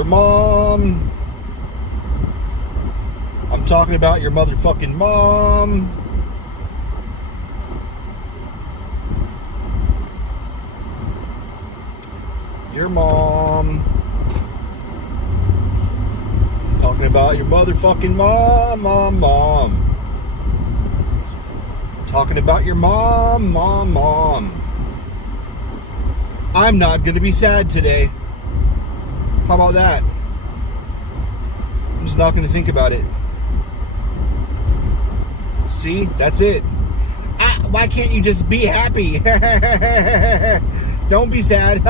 Your mom. I'm talking about your motherfucking mom. Your mom. Talking about your motherfucking mom. Talking about your mom. I'm not going to be sad today. How about that? I'm just not going to think about it. See? That's it. Why can't you just be happy? Don't be sad.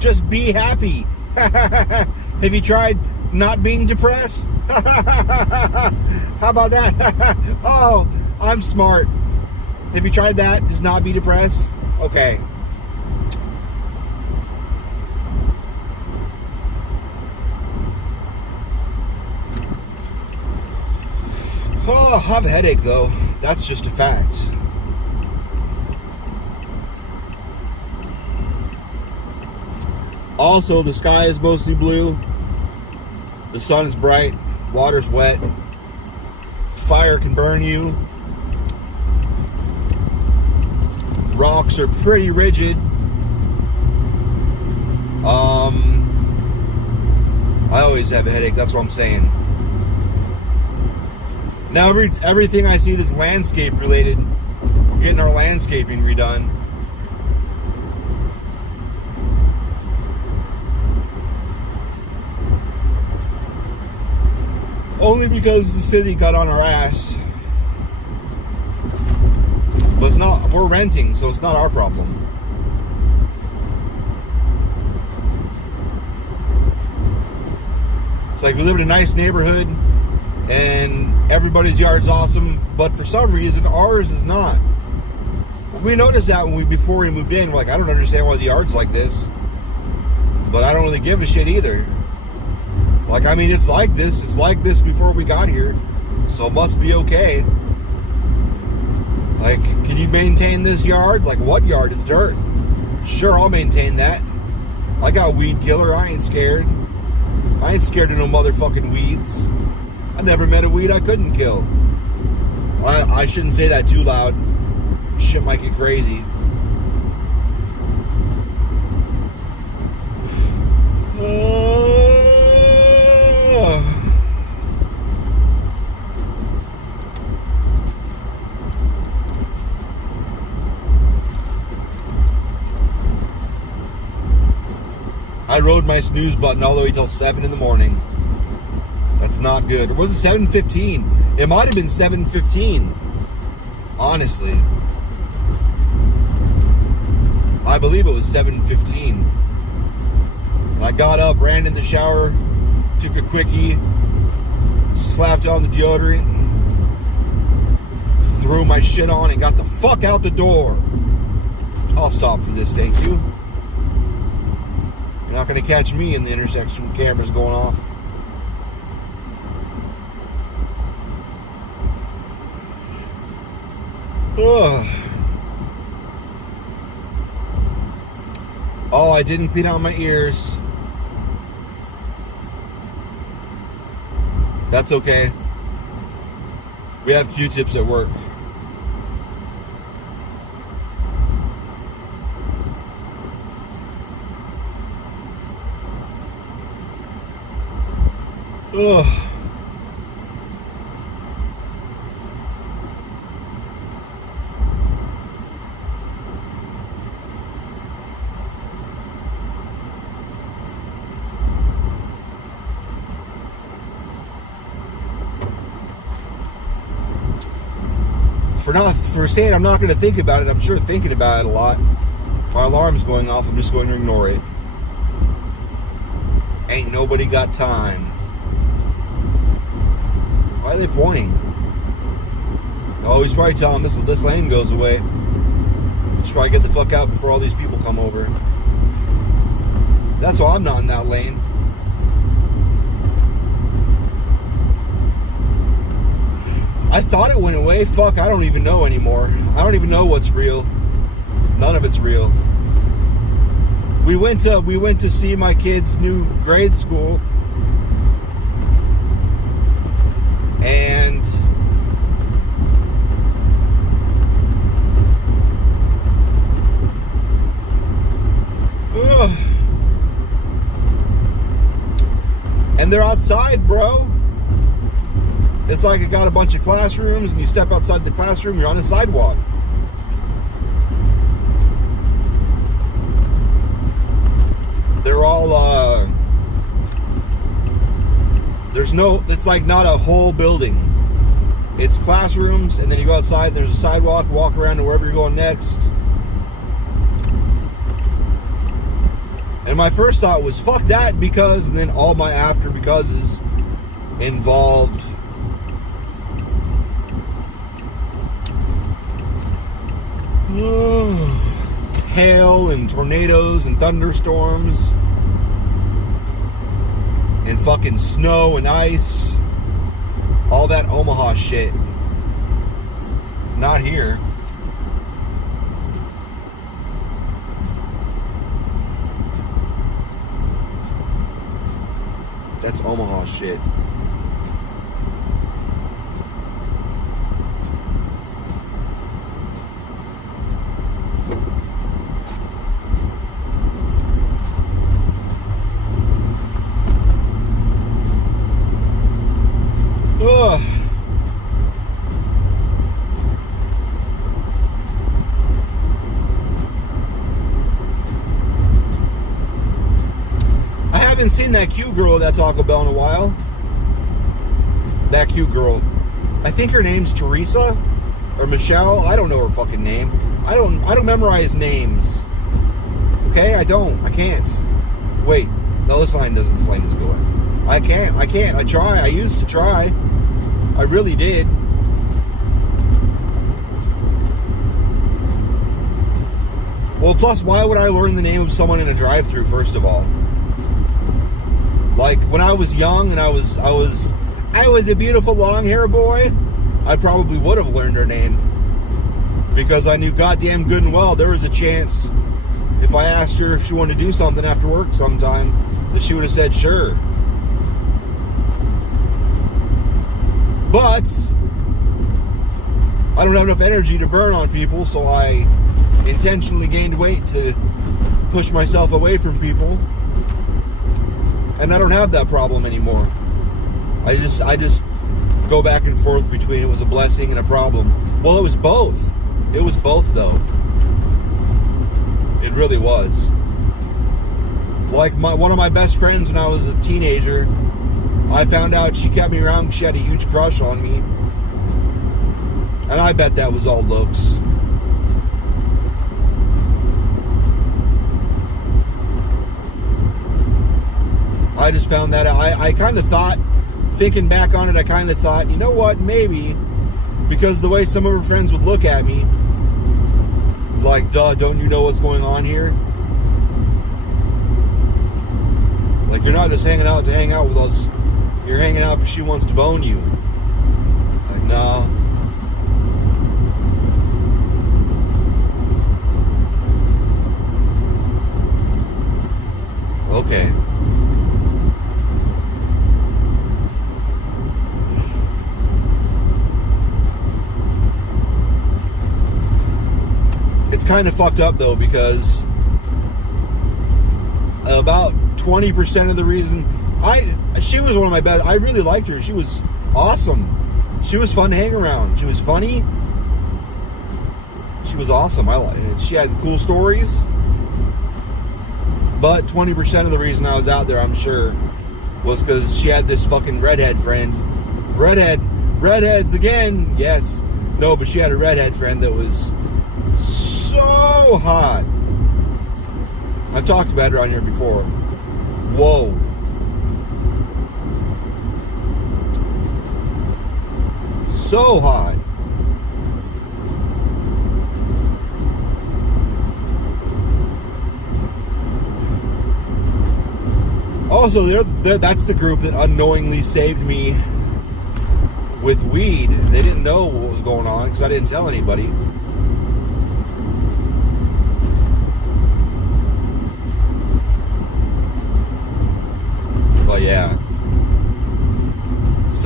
Just be happy. Have you tried not being depressed? How about that? Oh, I'm smart. Have you tried that? Just not be depressed? Okay. Oh, I have a headache though. That's just a fact. Also, the sky is mostly blue. The sun is bright. Water's wet. Fire can burn you. Rocks are pretty rigid. I always have a headache. That's what I'm saying. Now everything I see that's landscape related, we're getting our landscaping redone. Only because the city got on our ass. But it's not, we're renting, so it's not our problem. It's like we live in a nice neighborhood and everybody's yard's awesome, but for some reason ours is not. We noticed that before we moved in. We're like, I don't understand why the yard's like this, but I don't really give a shit either. Like, I mean, it's like this before we got here, so it must be okay. Like, can you maintain this yard? Like, what yard? It's dirt. Sure, I'll maintain that. I got weed killer. I ain't scared. I ain't scared of no motherfucking weeds. I never met a weed I couldn't kill. I shouldn't say that too loud. Shit might get crazy. I rode my snooze button all the way till 7 in the morning. That's not good. Or was it 7:15? It might have been 7:15. Honestly. I believe it was 7:15. And I got up, ran in the shower, took a quickie, slapped on the deodorant, threw my shit on, and got the fuck out the door. I'll stop for this, thank you. You're not going to catch me in the intersection with cameras going off. Ugh. Oh, I didn't clean out my ears. That's okay. We have Q-tips at work. Ugh. For saying I'm not going to think about it, I'm sure thinking about it a lot. My alarm's going off, I'm just going to ignore it. Ain't nobody got time. Why are they pointing? Oh, he's probably telling them this lane goes away. Should probably get the fuck out before all these people come over. That's why I'm not in that lane. I thought it went away. Fuck, I don't even know anymore. I don't even know what's real. None of it's real. We went to see my kid's new grade school, And and they're outside, bro. It's like it got a bunch of classrooms, and you step outside the classroom, you're on a sidewalk. They're all, there's no, it's like not a whole building. It's classrooms, and then you go outside, and there's a sidewalk, walk around to wherever you're going next. And my first thought was, fuck that, because, and then all my after becauses involved hail and tornadoes and thunderstorms and fucking snow and ice, all that Omaha shit. Not here. That's Omaha shit. Ugh. I haven't seen that cute girl at that Taco Bell in a while. That cute girl. I think her name's Teresa or Michelle. I don't know her fucking name. I don't memorize names. Okay, I can't. Wait, no, this line doesn't go in. I can't. I try. I used to try. I really did. Well, plus, why would I learn the name of someone in a drive-thru, first of all? Like, when I was young and I was a beautiful long-hair boy, I probably would have learned her name. Because I knew goddamn good and well there was a chance, if I asked her if she wanted to do something after work sometime, that she would have said sure. But I don't have enough energy to burn on people, so I intentionally gained weight to push myself away from people. And I don't have that problem anymore. I just go back and forth between it was a blessing and a problem. Well, it was both. It was both, though. It really was. Like one of my best friends when I was a teenager, I found out she kept me around because she had a huge crush on me. And I bet that was all looks. I just found that out. I kind of thought, thinking back on it, I kind of thought, you know what, maybe, because the way some of her friends would look at me, like, duh, don't you know what's going on here? Like, you're not just hanging out to hang out with us. You're hanging out because she wants to bone you. It's like, no. Okay. It's kind of fucked up, though, because about 20% of the reason she was one of my best. I really liked her. She was awesome. She was fun to hang around. She was funny. She was awesome. She had cool stories. But 20% of the reason I was out there, I'm sure, was because she had this fucking redhead friend. Redheads again. Yes. No, but she had a redhead friend that was so hot. I've talked about her on here before. Whoa. So hot. Also, that's the group that unknowingly saved me with weed. They didn't know what was going on because I didn't tell anybody. But yeah.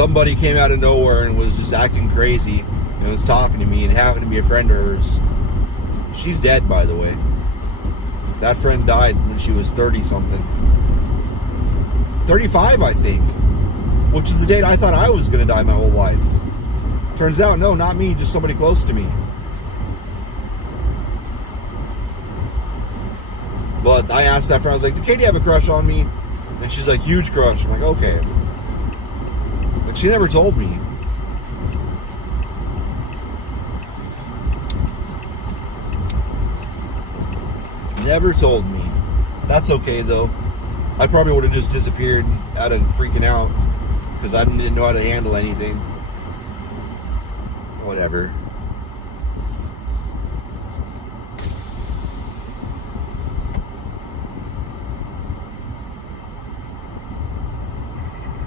somebody came out of nowhere and was just acting crazy and was talking to me and happened to be a friend of hers. She's dead, by the way. That friend died when she was 30-something. 35, I think. Which is the date I thought I was going to die my whole life. Turns out, no, not me, just somebody close to me. But I asked that friend, I was like, did Katie have a crush on me? And she's like, huge crush. I'm like, okay. But she never told me. Never told me. That's okay, though. I probably would have just disappeared out of freaking out because I didn't know how to handle anything. Whatever.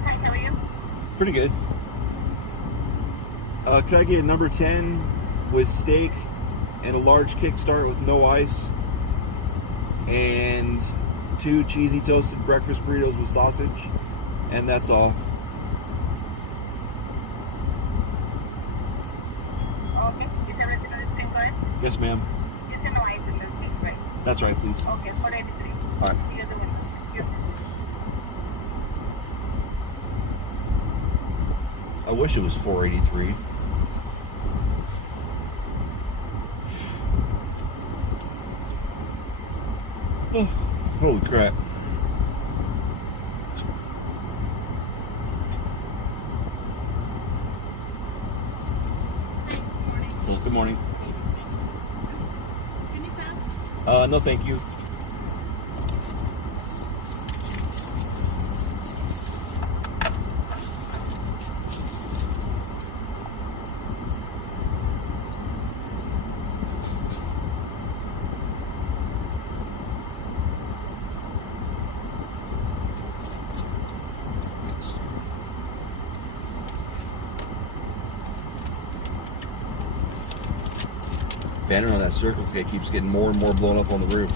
How are you? Pretty good. Could I get number 10 with steak and a large kickstart with no ice? And 2 cheesy toasted breakfast burritos with sausage, and that's all. Okay. Is everything on the same price? Yes, ma'am. You said no ice in the same price. That's right, please. Okay, 483. All right. The other one. I wish it was 483. Oh, holy crap. Hey, good morning. Well, good morning. Can you pass? No, thank you. Banner on that Circle K keeps getting more and more blown up on the roof.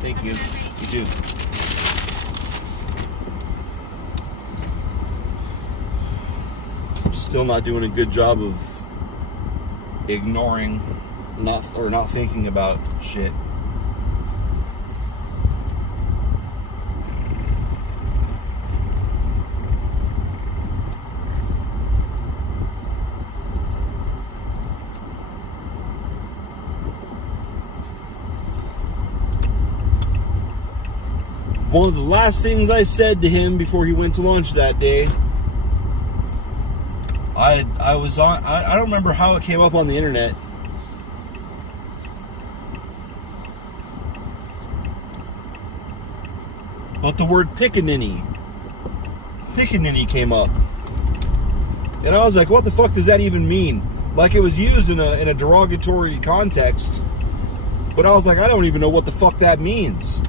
Thank you. You too. Still not doing a good job of ignoring, not thinking about shit. One of the last things I said to him before he went to lunch that day, I don't remember how it came up on the internet. But the word pickaninny came up. And I was like, what the fuck does that even mean? Like it was used in a derogatory context. But I was like, I don't even know what the fuck that means.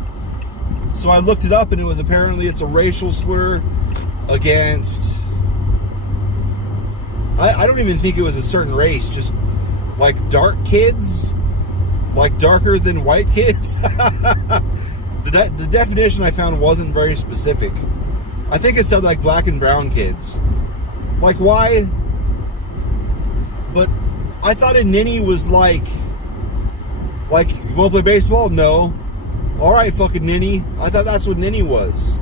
So I looked it up, and it was apparently it's a racial slur against. I don't even think it was a certain race. Just like dark kids, like darker than white kids. The definition I found wasn't very specific. I think it said like black and brown kids. Like, why? But I thought a ninny was like, you want to play baseball? No. All right, fucking ninny. I thought that's what ninny was.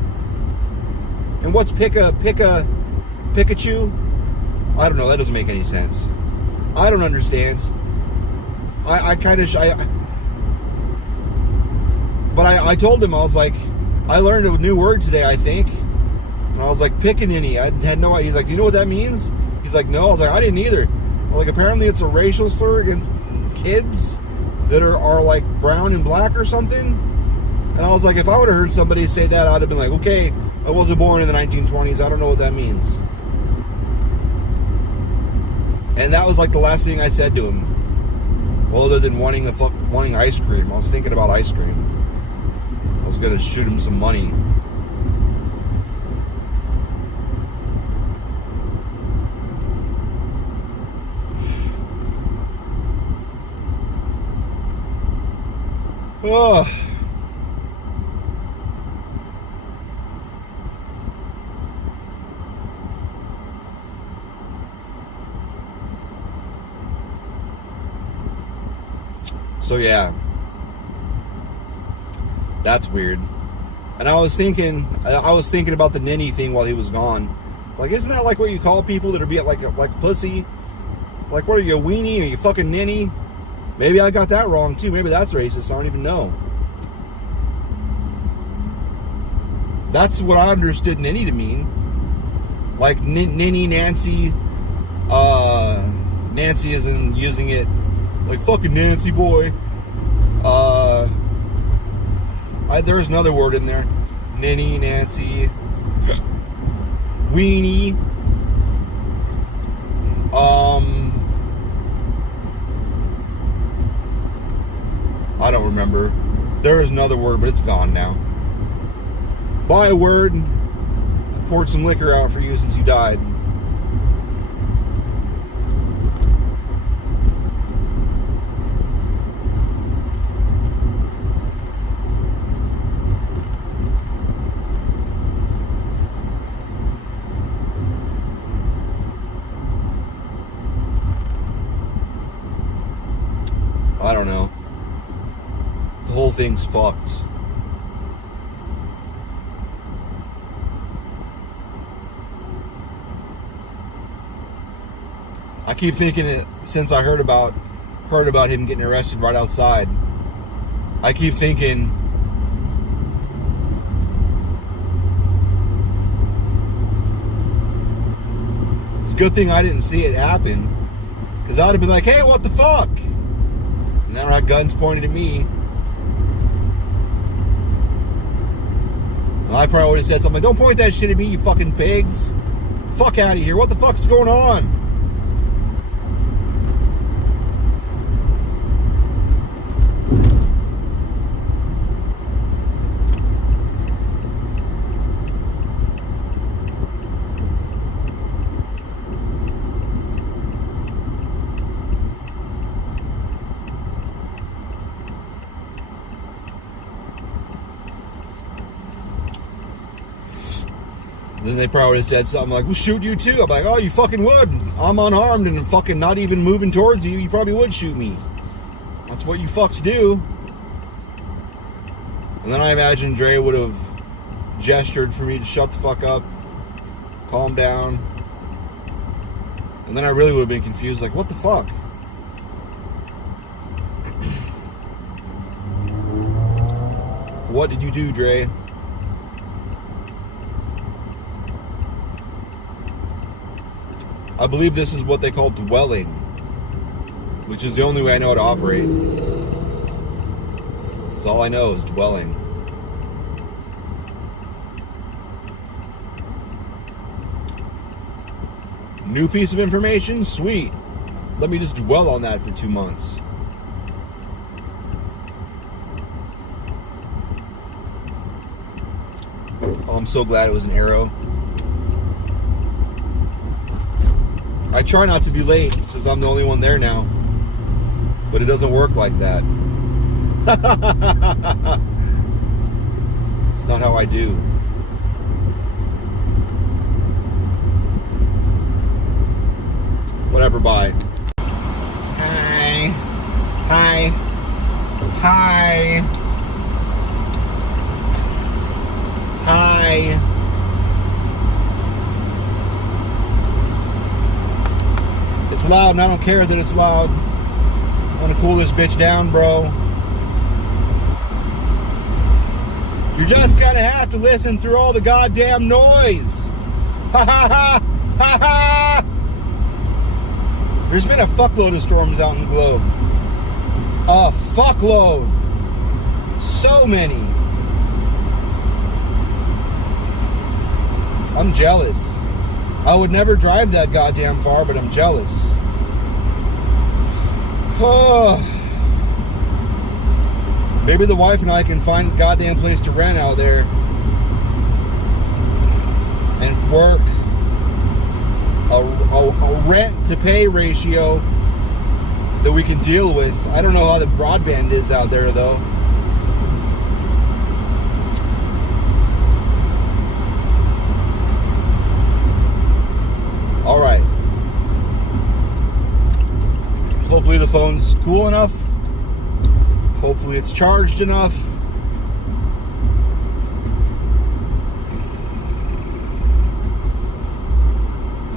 And what's Pikachu? I don't know. That doesn't make any sense. I don't understand. But I told him, I was like, I learned a new word today, I think. And I was like, pickaninny. I had no idea. He's like, do you know what that means? He's like, no. I was like, I didn't either. I'm like, apparently it's a racial slur against kids that are like brown and black or something. And I was like, if I would have heard somebody say that, I'd have been like, okay, I wasn't born in the 1920s. I don't know what that means. And that was like the last thing I said to him. Well, other than wanting ice cream. I was thinking about ice cream. I was going to shoot him some money. Oh. So yeah, that's weird. And I was thinking about the ninny thing while he was gone. Like, isn't that like what you call people that are being like pussy? Like, what are you, a weenie? Are you fucking ninny? Maybe I got that wrong too. Maybe that's racist. I don't even know. That's what I understood ninny to mean. Like ninny, Nancy. Nancy isn't using it like fucking Nancy boy. There's another word in there. Ninny, Nancy, weenie. I don't remember. There is another word, but it's gone now. Buy a word. I poured some liquor out for you since you died. I don't know. The whole thing's fucked. I keep thinking it since I heard about him getting arrested right outside. I keep thinking it's a good thing I didn't see it happen, because I'd have been like, hey, what the fuck? And then I had guns pointed at me. And I probably would have said something like, don't point that shit at me, you fucking pigs. Fuck out of here. What the fuck is going on? Then they probably would have said something like, we'll shoot you too. I'm like, oh, you fucking would. I'm unarmed and I'm fucking not even moving towards you. You probably would shoot me. That's what you fucks do. And then I imagine Dre would have gestured for me to shut the fuck up, calm down. And then I really would have been confused, like, what the fuck? What did you do, Dre? I believe this is what they call dwelling, which is the only way I know how to operate. That's all I know is dwelling. New piece of information? Sweet. Let me just dwell on that for 2 months. Oh, I'm so glad it was an arrow. I try not to be late since I'm the only one there now. But it doesn't work like that. It's not how I do. Whatever, bye. Hi. Hi. Hi. Hi. It's loud and I don't care that it's loud. I want to cool this bitch down, bro. You're just gonna have to listen through all the goddamn noise. Ha ha ha ha ha. There's been a fuckload of storms out in the globe. A fuckload. So many. I'm jealous. I would never drive that goddamn far, but I'm jealous. Oh. Maybe the wife and I can find a goddamn place to rent out there and work a rent to pay ratio that we can deal with. I don't know how the broadband is out there though. All right. Hopefully the phone's cool enough. Hopefully it's charged enough.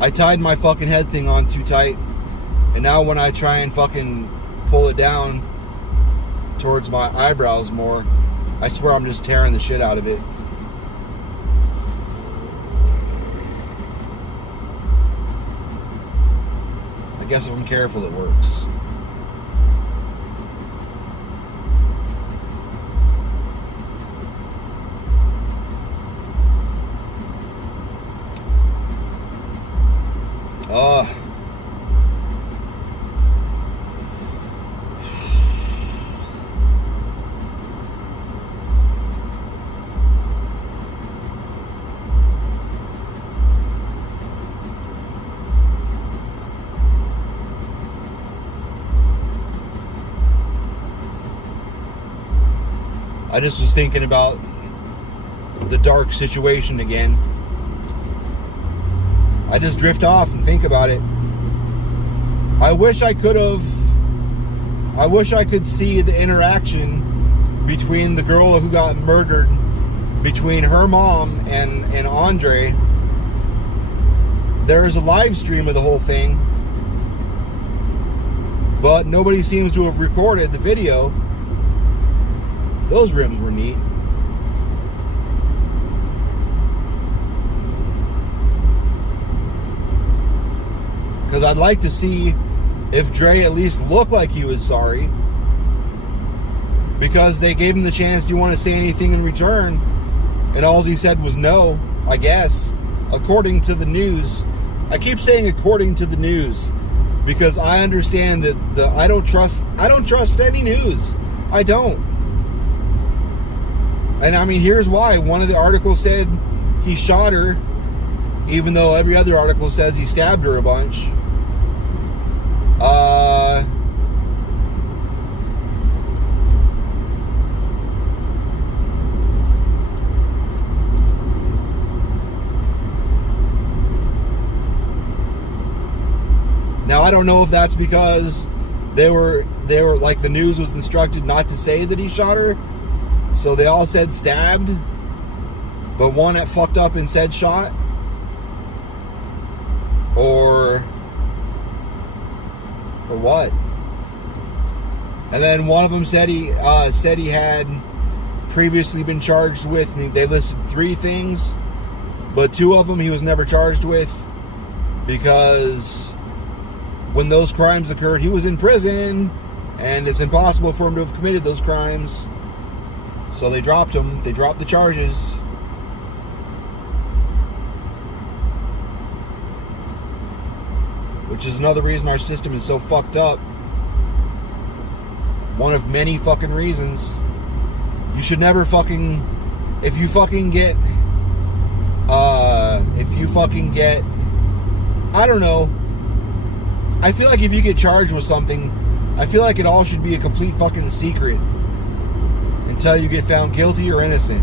I tied my fucking head thing on too tight. And now when I try and fucking pull it down towards my eyebrows more, I swear I'm just tearing the shit out of it. I guess if I'm careful, it works. I just was thinking about the dark situation again. I just drift off and think about it. I wish I could see the interaction between the girl who got murdered, between her mom and Andre. There is a live stream of the whole thing, but nobody seems to have recorded the video. Those rims were neat. Because I'd like to see if Dre at least looked like he was sorry. Because they gave him the chance, do you want to say anything in return? And all he said was no, I guess. According to the news. I keep saying according to the news. Because I understand that I don't trust any news. I don't. And I mean, here's why. One of the articles said he shot her, even though every other article says he stabbed her a bunch. Now I don't know if that's because they were like the news was instructed not to say that he shot her. So they all said stabbed, but one that fucked up and said shot, or what? And then one of them said he had previously been charged with. They listed 3 things, but 2 of them he was never charged with because when those crimes occurred, he was in prison, and it's impossible for him to have committed those crimes. So they dropped him. They dropped the charges. Which is another reason our system is so fucked up. One of many fucking reasons. You should never fucking... If you fucking get... I don't know. I feel like if you get charged with something, I feel like it all should be a complete fucking secret until you get found guilty or innocent.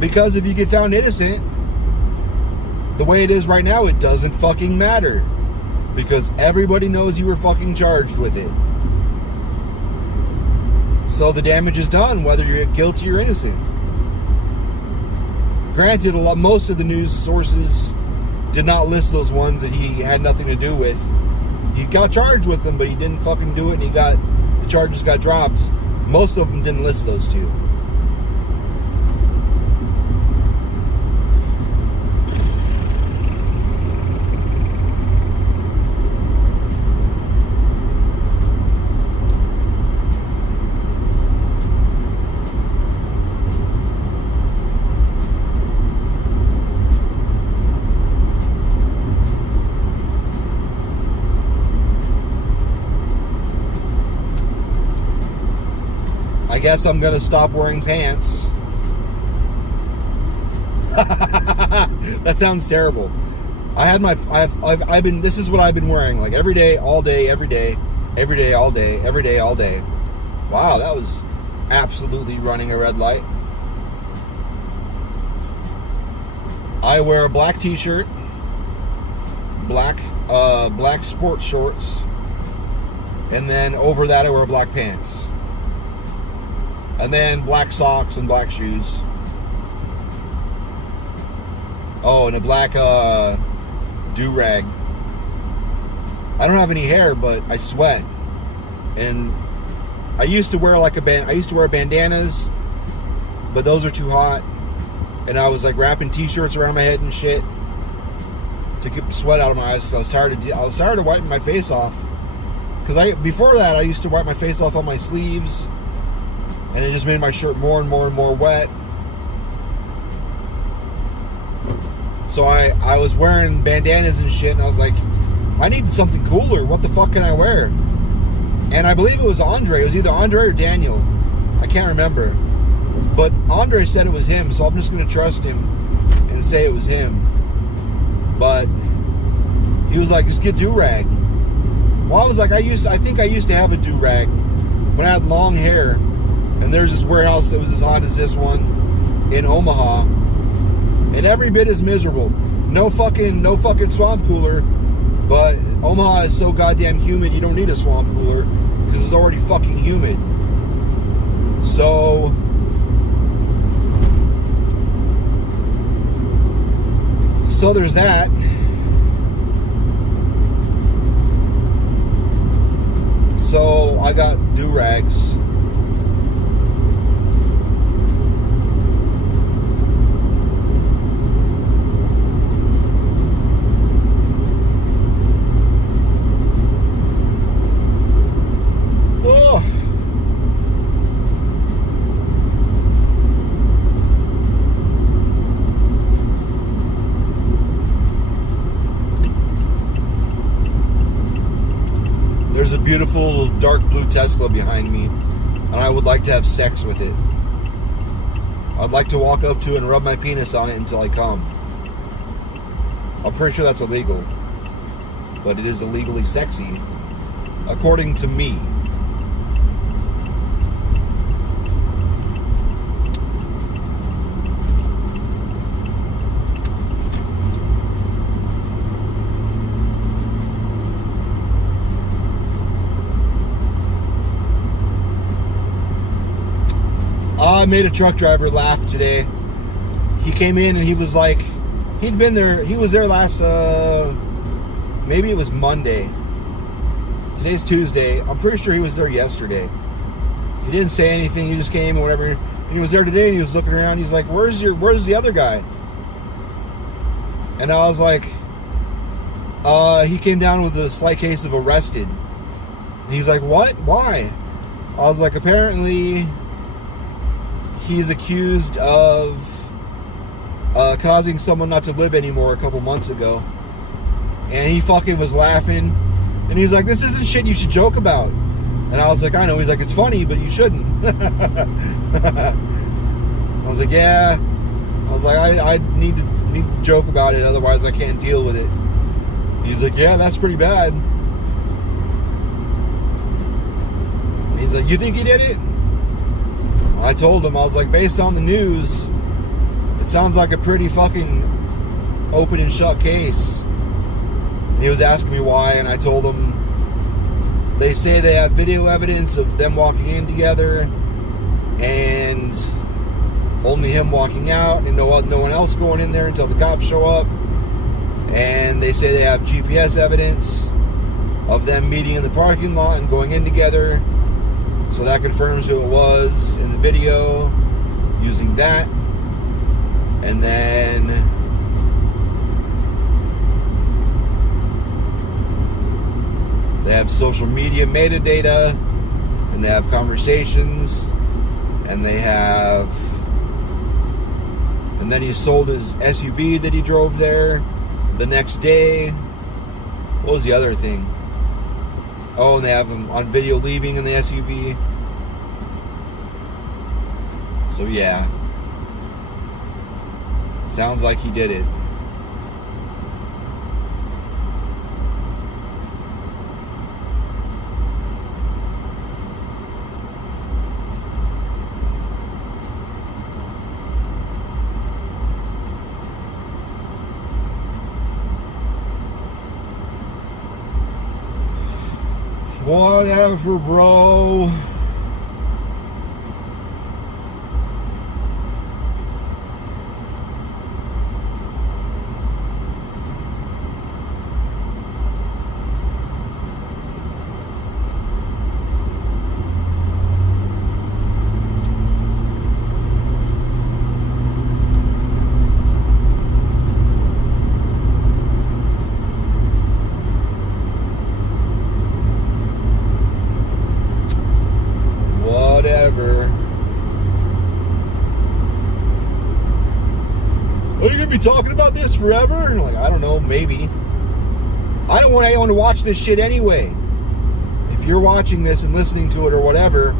Because if you get found innocent, the way it is right now, it doesn't fucking matter. Because everybody knows you were fucking charged with it. So the damage is done, whether you're guilty or innocent. Granted, most of the news sources did not list those ones that he had nothing to do with. He got charged with them, but he didn't fucking do it, and the charges got dropped. Most of them didn't list those two. I guess I'm gonna stop wearing pants. That sounds terrible. This is what I've been wearing, like every day, all day, every day, every day, all day, every day, all day. Wow, that was absolutely running a red light. I wear a black t-shirt, black sports shorts, and then over that I wear black pants. And then black socks and black shoes. Oh, and a black do-rag. I don't have any hair, but I sweat. And I used to wear bandanas, but those are too hot. And I was like wrapping t-shirts around my head and shit to keep the sweat out of my eyes because I was tired of wiping my face off. Because before that I used to wipe my face off on my sleeves. And it just made my shirt more and more and more wet. So I was wearing bandanas and shit, and I was like, I need something cooler. What the fuck can I wear? And I believe it was Andre. It was either Andre or Daniel. I can't remember. But Andre said it was him, so I'm just going to trust him and say it was him. But he was like, just get do-rag. Well, I was like, I think I used to have a do-rag when I had long hair. And there's this warehouse that was as hot as this one in Omaha. And every bit is miserable. No fucking swamp cooler. But Omaha is so goddamn humid, you don't need a swamp cooler. Because it's already fucking humid. So there's that. So I got do-rags. There's a beautiful dark blue Tesla behind me, and I would like to have sex with it. I'd like to walk up to it and rub my penis on it until I come. I'm pretty sure that's illegal, but it is illegally sexy, according to me. I made a truck driver laugh today. He came in and he was like, he was there last, maybe it was Monday. Today's Tuesday. I'm pretty sure he was there yesterday. He didn't say anything, he just came and whatever. And he was there today and he was looking around, he's like, where's the other guy? And I was like, he came down with a slight case of arrested. And he's like, what? Why? I was like, apparently he's accused of causing someone not to live anymore a couple months ago. And he fucking was laughing. And he's like, this isn't shit you should joke about. And I was like, I know. He's like, it's funny, but you shouldn't. I was like, yeah. I was like, I need to joke about it, otherwise I can't deal with it. He's like, yeah, that's pretty bad. He's like, you think he did it? I told him, I was like, based on the news, it sounds like a pretty fucking open and shut case. And he was asking me why, and I told him, they say they have video evidence of them walking in together, and only him walking out, and no one else going in there until the cops show up. And they say they have GPS evidence of them meeting in the parking lot and going in together. So that confirms who it was in the video, using that. And then they have social media metadata, and they have conversations, and they have, and then he sold his SUV that he drove there the next day. What was the other thing? Oh, and they have him on video leaving in the SUV. So yeah, sounds like he did it. Whatever, bro. Whatever. Are you gonna be talking about this forever? And like, I don't know, maybe. I don't want anyone to watch this shit anyway. If you're watching this and listening to it or whatever,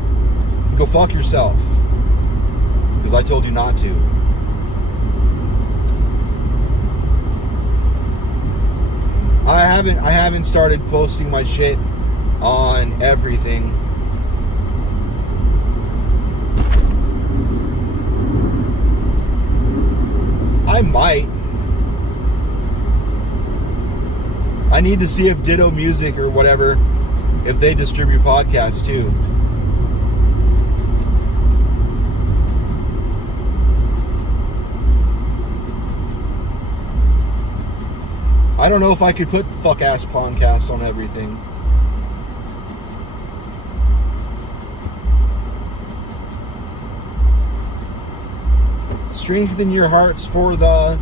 go fuck yourself. Because I told you not to. I haven't started posting my shit on everything. I might. I need to see if Ditto Music or whatever, if they distribute podcasts too. I don't know if I could put fuck-ass podcasts on everything. Strengthen your hearts for the,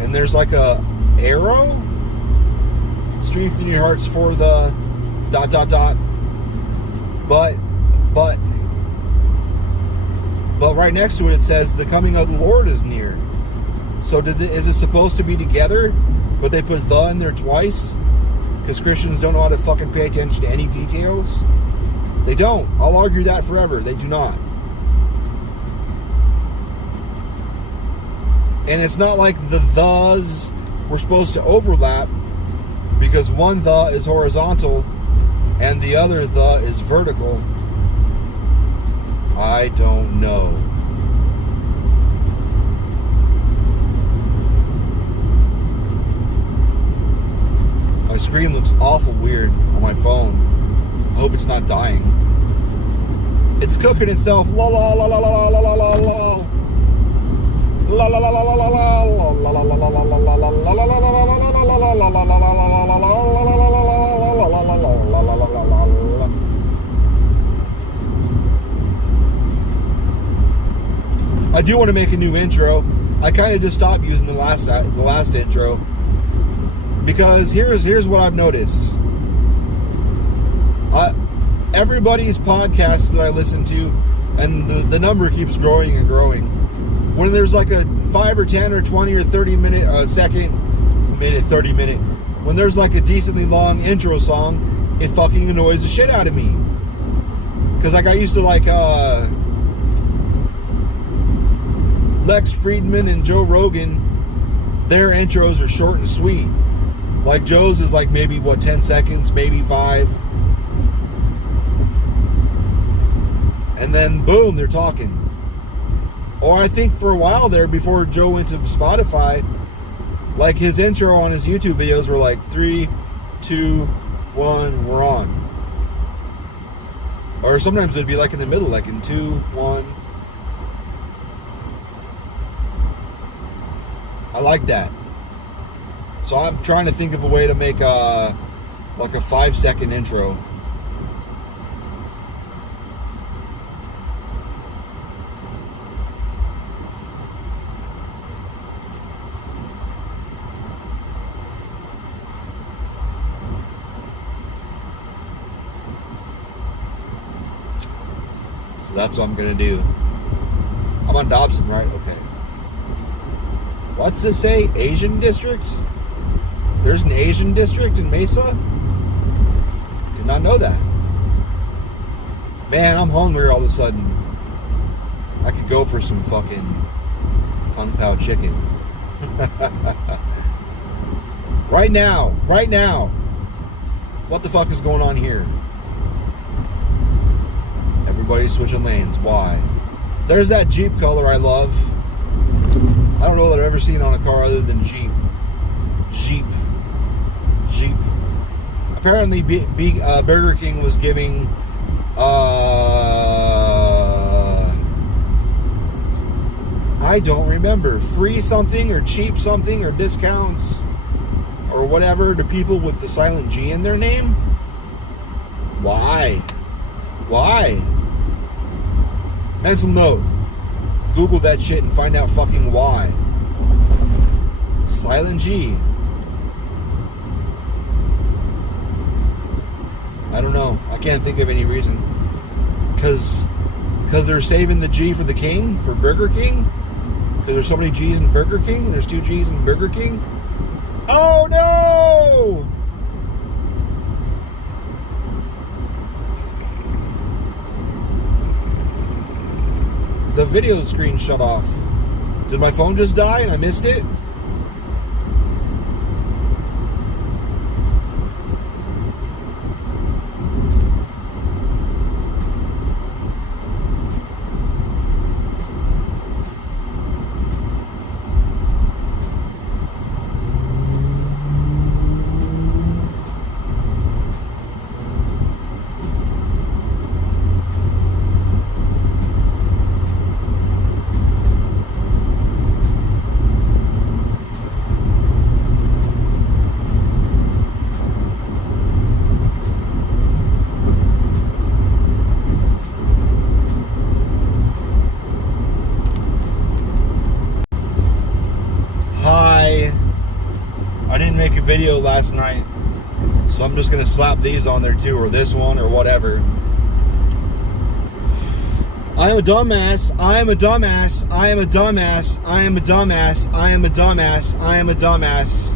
and there's like a arrow. Strengthen your hearts for the ... But right next to it, it says the coming of the Lord is near. So is it supposed to be together, but they put the in there twice? Because Christians don't know how to fucking pay attention to any details. They don't. I'll argue that forever. They do not. And it's not like the thes were supposed to overlap, because one the is horizontal and the other the is vertical. I don't know. My screen looks awful weird on my phone. I hope it's not dying. It's cooking itself. La la la la la la la la la. La la la la la la la la la la. I do want to make a new intro. I kind of just stopped using the last intro because here's what I've noticed. Everybody's podcasts that I listen to, and the number keeps growing and growing. When there's like a 5 or 10 or 20 or 30 minute, 30 minute, when there's like a decently long intro song, it fucking annoys the shit out of me. Because like I used to like Lex Friedman and Joe Rogan, their intros are short and sweet. Like Joe's is like maybe 10 seconds, maybe 5. And then boom, they're talking. Or I think for a while there, before Joe went to Spotify, like his intro on his YouTube videos were like 3, 2, 1, we're on. Or sometimes it'd be like in the middle, like in 2, 1. I like that. So I'm trying to think of a way to make like a 5-second intro. So that's what I'm gonna do. I'm on Dobson, right? Okay. What's this say? Asian district? There's an Asian district in Mesa? Did not know that. Man, I'm hungry all of a sudden. I could go for some fucking Kung Pao chicken. Right now. What the fuck is going on here? Everybody's switching lanes. Why? There's that Jeep color I love. I don't know that I've ever seen on a car other than Jeep. Jeep. Apparently, Burger King was giving I don't remember, free something or cheap something or discounts or whatever to people with the silent G in their name. Why? Mental note. Google that shit and find out fucking why. Silent G. I don't know. I can't think of any reason. Because they're saving the G for the King, for Burger King? Because there's so many G's in Burger King? There's 2 G's in Burger King? Oh no! The video screen shut off. Did my phone just die and I missed it? I didn't make a video last night, so I'm just gonna slap these on there too, or this one, or whatever. I am a dumbass. I am a dumbass. I am a dumbass. I am a dumbass. I am a dumbass. I am a dumbass.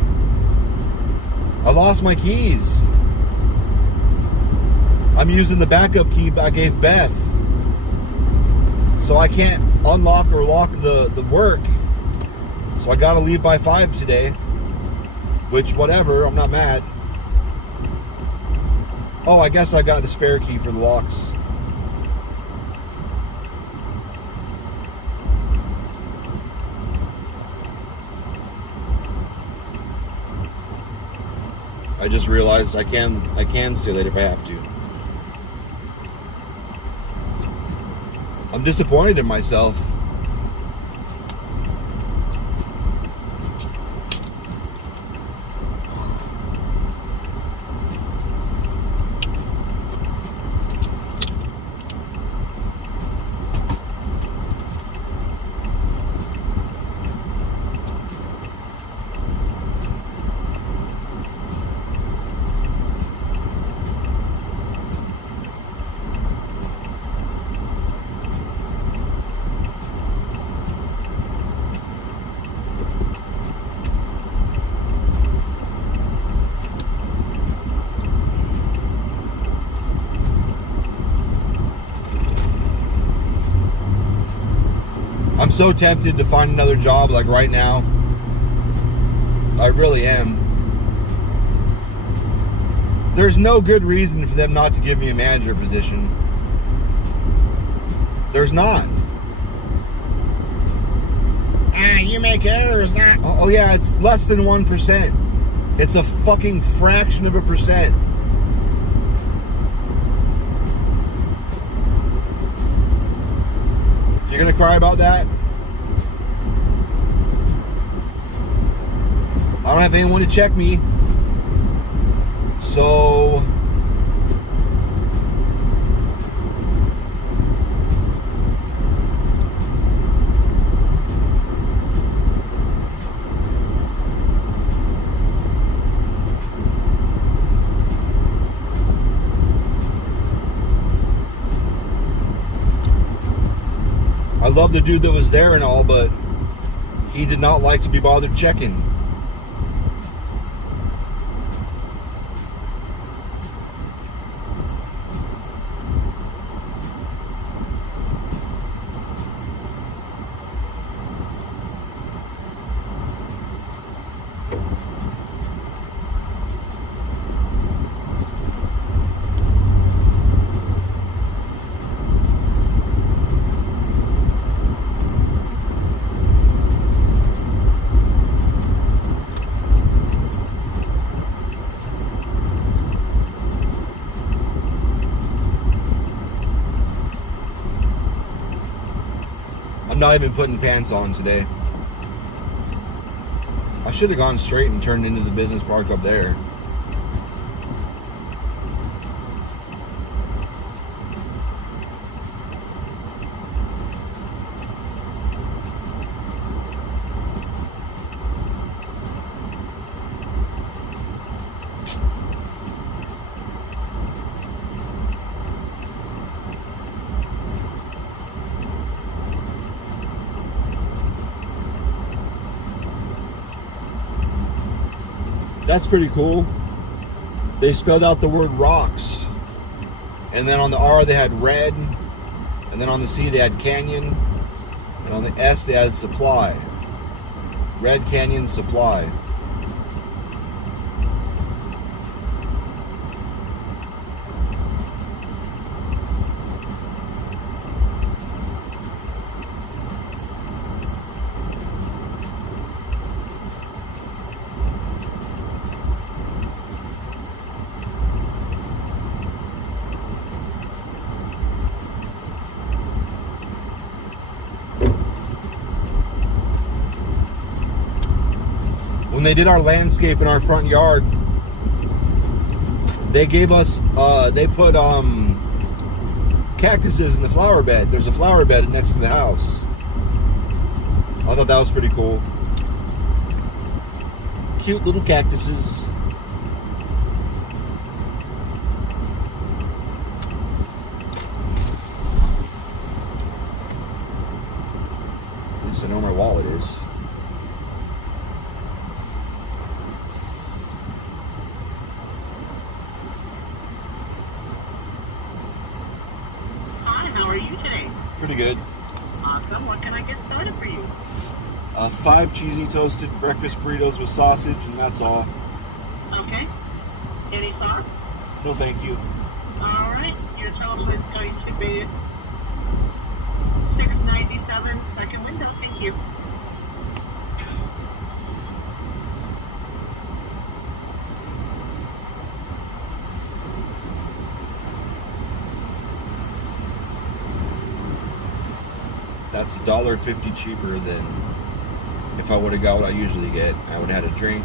I lost my keys. I'm using the backup key I gave Beth, so I can't unlock or lock the work. So I gotta leave by 5 today. Which, whatever, I'm not mad. Oh, I guess I got the spare key for the locks. I just realized I can stay late if I have to. I'm disappointed in myself. I'm so tempted to find another job like right now. I really am. There's no good reason for them not to give me a manager position. There's not. You make errors. Oh yeah, it's less than 1%. It's a fucking fraction of a percent. You're gonna cry about that? I don't have anyone to check me. So I love the dude that was there and all, but he did not like to be bothered checking. I'm not even putting pants on today. I should have gone straight and turned into the business park up there. That's pretty cool. They spelled out the word rocks. And then on the R they had red. And then on the C they had canyon. And on the S they had supply. Red Canyon Supply. When they did our landscape in our front yard, they gave us, they put cactuses in the flower bed. There's a flower bed next to the house. I thought that was pretty cool. Cute little cactuses. At least I know where my wallet is. How are you today? Pretty good. Awesome. What can I get started for you? 5 cheesy toasted breakfast burritos with sausage, and that's all. Okay. Any sauce? No, thank you. All right. Your total is going to be $6.97. Second window. Thank you. That's $1.50 cheaper than if I would have got what I usually get. I would have had a drink.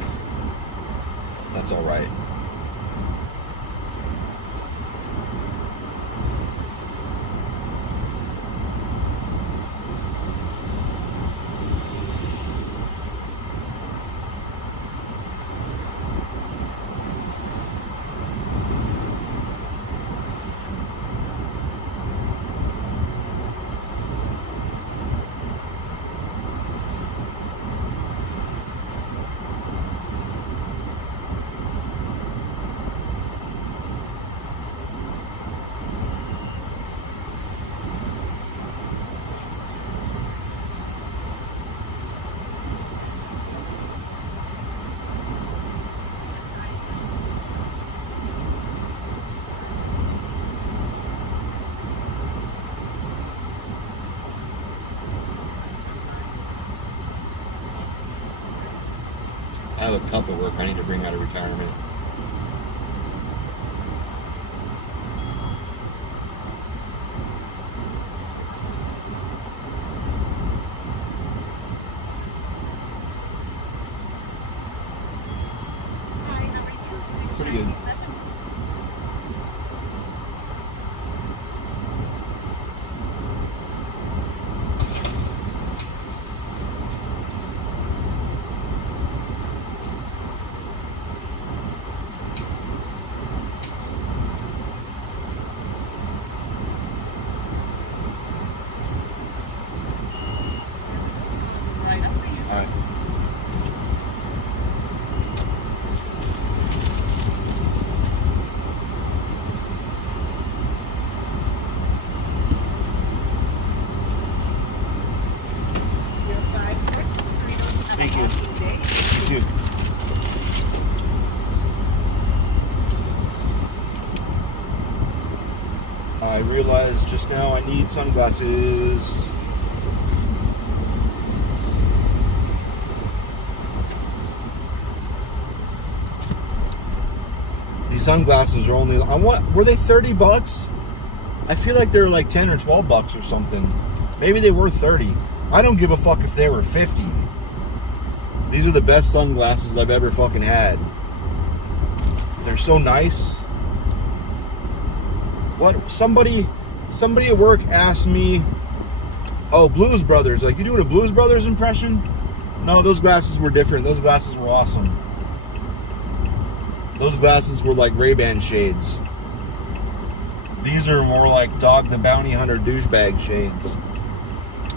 That's all right. I have a cup at work I need to bring out of retirement. Pretty good. All right. Thank you. Thank you. I realized just now I need sunglasses. These sunglasses are only, were they $30? I feel like they're like 10 or 12 bucks or something. Maybe they were 30. I don't give a fuck if they were 50. These are the best sunglasses I've ever fucking had. They're so nice. What somebody at work asked me, "Oh, Blues Brothers, like you doing a Blues Brothers impression?" No, those glasses were different. Those glasses were awesome. Those glasses were like Ray-Ban shades. These are more like Dog the Bounty Hunter douchebag shades.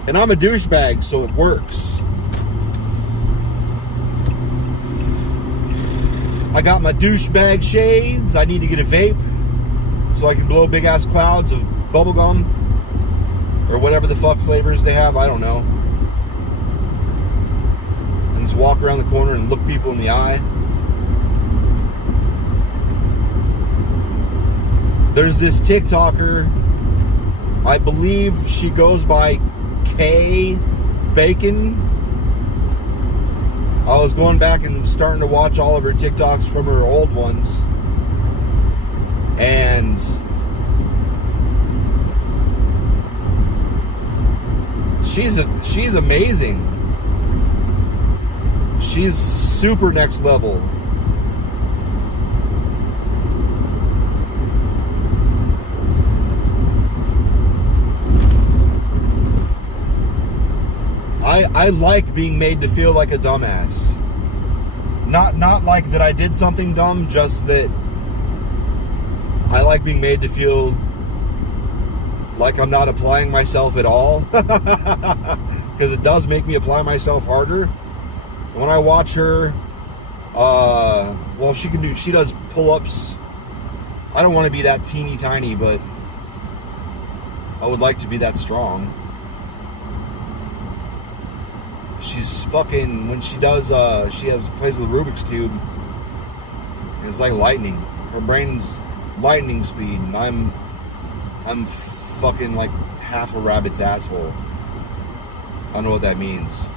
And I'm a douchebag, so it works. I got my douchebag shades. I need to get a vape so I can blow big ass clouds of bubblegum or whatever the fuck flavors they have. I don't know. And just walk around the corner and look people in the eye. There's this TikToker, I believe she goes by K Bacon. I was going back and starting to watch all of her TikToks from her old ones. And she's amazing. She's super next level. I like being made to feel like a dumbass. Not like that I did something dumb, just that I like being made to feel like I'm not applying myself at all. Because it does make me apply myself harder. When I watch her, well, she does pull-ups. I don't want to be that teeny tiny, but I would like to be that strong. She's fucking, when she does, plays with the Rubik's Cube, it's like lightning. Her brain's lightning speed, and I'm fucking like half a rabbit's asshole. I don't know what that means,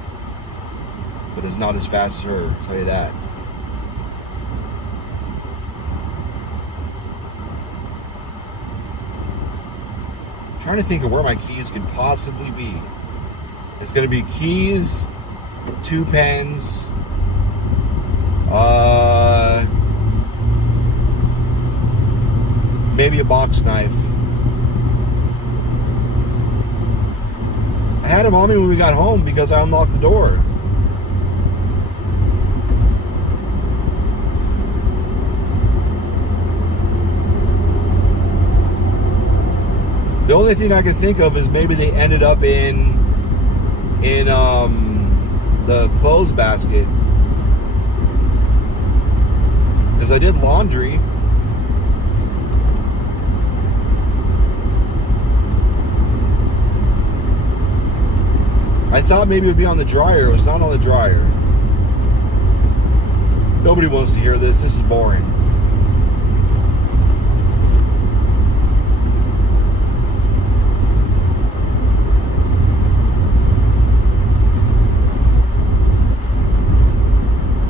but it's not as fast as her, I'll tell you that. I'm trying to think of where my keys could possibly be. It's gonna be keys, 2 pens, maybe a box knife. I had them on me when we got home because I unlocked the door. The only thing I can think of is maybe they ended up in the clothes basket, because I did laundry. I thought maybe it would be on the dryer. It was not on the dryer. Nobody wants to hear this. This is boring.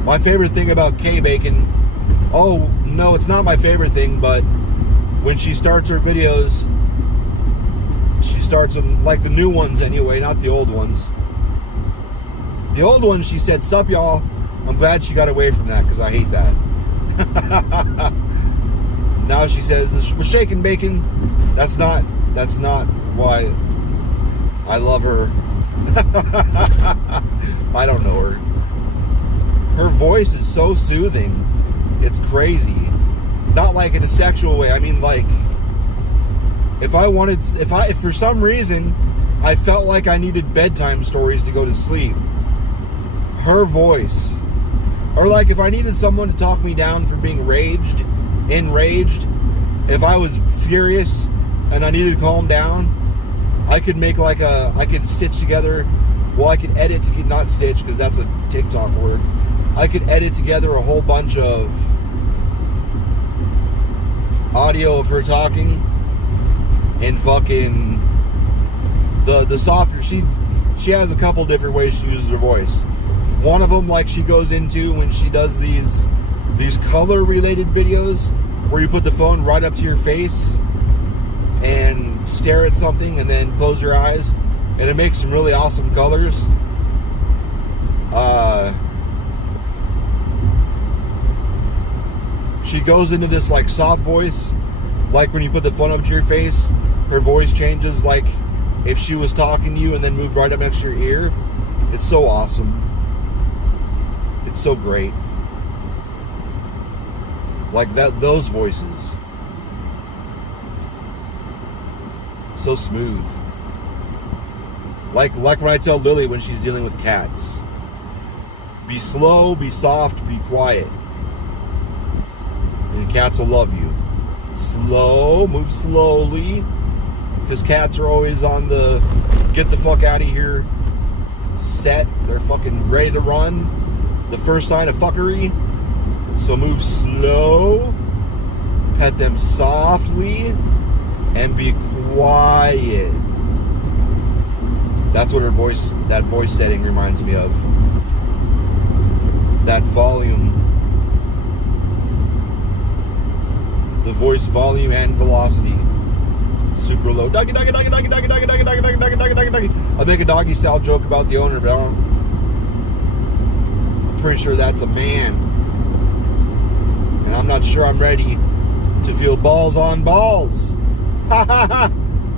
My favorite thing about Kay Bacon, oh no, it's not my favorite thing, but when she starts her videos, she starts them like the new ones anyway, not the old ones. The old ones, she said, "Sup, y'all." I'm glad she got away from that because I hate that. Now she says, "We're shaking bacon." That's not why I love her. I don't know her. Her voice is so soothing. It's crazy. Not like in a sexual way. I mean, like, if for some reason I felt like I needed bedtime stories to go to sleep, her voice, or like if I needed someone to talk me down for being enraged, if I was furious and I needed to calm down, I could make I could stitch together, I could edit, not stitch because that's a TikTok word. I could edit together a whole bunch of audio of her talking, and fucking the softer, she has a couple different ways she uses her voice. One of them, like, she goes into when she does these color related videos where you put the phone right up to your face and stare at something and then close your eyes, and it makes some really awesome colors. She goes into this like soft voice, like when you put the phone up to your face, her voice changes like if she was talking to you and then moved right up next to your ear. It's so awesome. It's so great. Like those voices. So smooth. Like when I tell Lily when she's dealing with cats. Be slow, be soft, be quiet. And cats will love you. Slow, move slowly. Because cats are always on the get the fuck out of here set. They're fucking ready to run. The first sign of fuckery. So move slow. Pet them softly. And be quiet. That's what that voice setting reminds me of. That volume. The voice volume and velocity. Super low. Doggy, doggy, doggy, doggy, doggy, doggy, doggy, doggy, doggy, doggy, doggy, doggy, doggy. I'll make a doggy style joke about the owner, but I'm pretty sure that's a man. And I'm not sure I'm ready to feel balls on balls. Ha ha ha.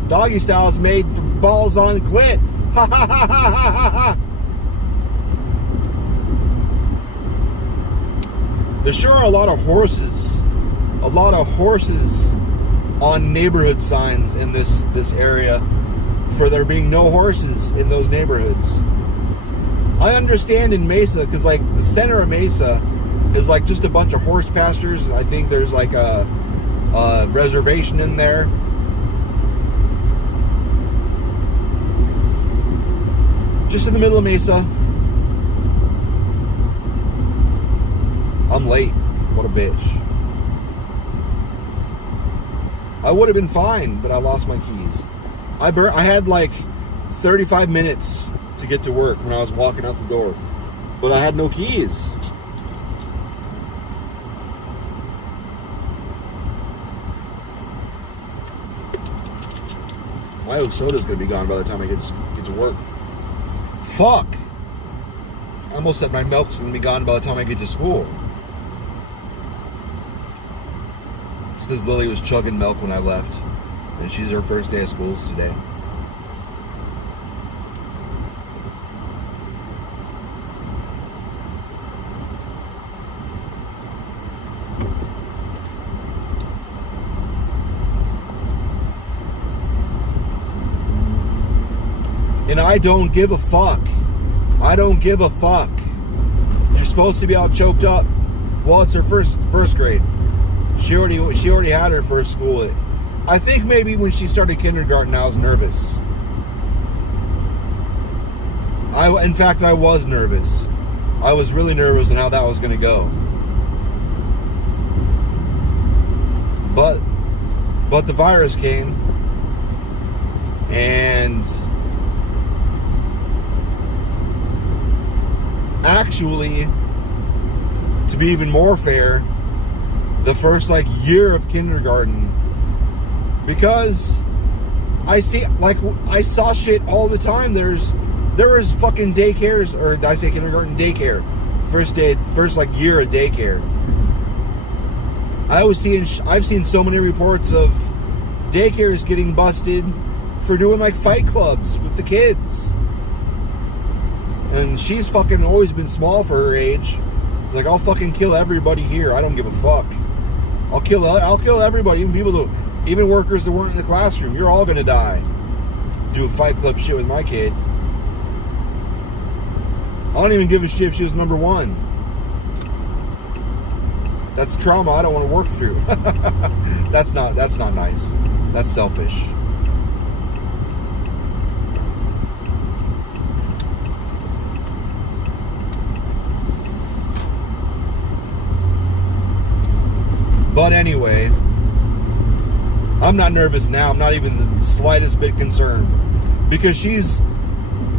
Doggy style is made from balls on clit. Ha ha ha ha ha ha. There sure are a lot of horses on neighborhood signs in this area for there being no horses in those neighborhoods. I understand in Mesa, because like the center of Mesa is like just a bunch of horse pastures. I think there's like a reservation in there. Just in the middle of Mesa. I'm late. What a bitch. I would have been fine, but I lost my keys. I had like 35 minutes to get to work when I was walking out the door, but I had no keys. My oat soda's gonna be gone by the time I get to work. Fuck! I almost said my milk's gonna be gone by the time I get to school. It's because Lily was chugging milk when I left, and she's her first day of school today. And I don't give a fuck. I don't give a fuck. You're supposed to be all choked up. Well, it's her first grade. She already had her first school. I think maybe when she started kindergarten, I was nervous. In fact, I was nervous. I was really nervous on how that was going to go. But the virus came, and actually, to be even more fair, the first like year of kindergarten, because I saw shit all the time. There was fucking daycares, or did I say kindergarten? Daycare. First like year of daycare. I've seen so many reports of daycares getting busted for doing like fight clubs with the kids. And she's fucking always been small for her age. It's like, I'll fucking kill everybody here. I don't give a fuck. I'll kill everybody, even workers that weren't in the classroom. You're all gonna die. Do a fight club shit with my kid. I don't even give a shit if she was number one. That's trauma I don't want to work through. That's not nice. That's selfish. But anyway, I'm not nervous now. I'm not even the slightest bit concerned. Because she's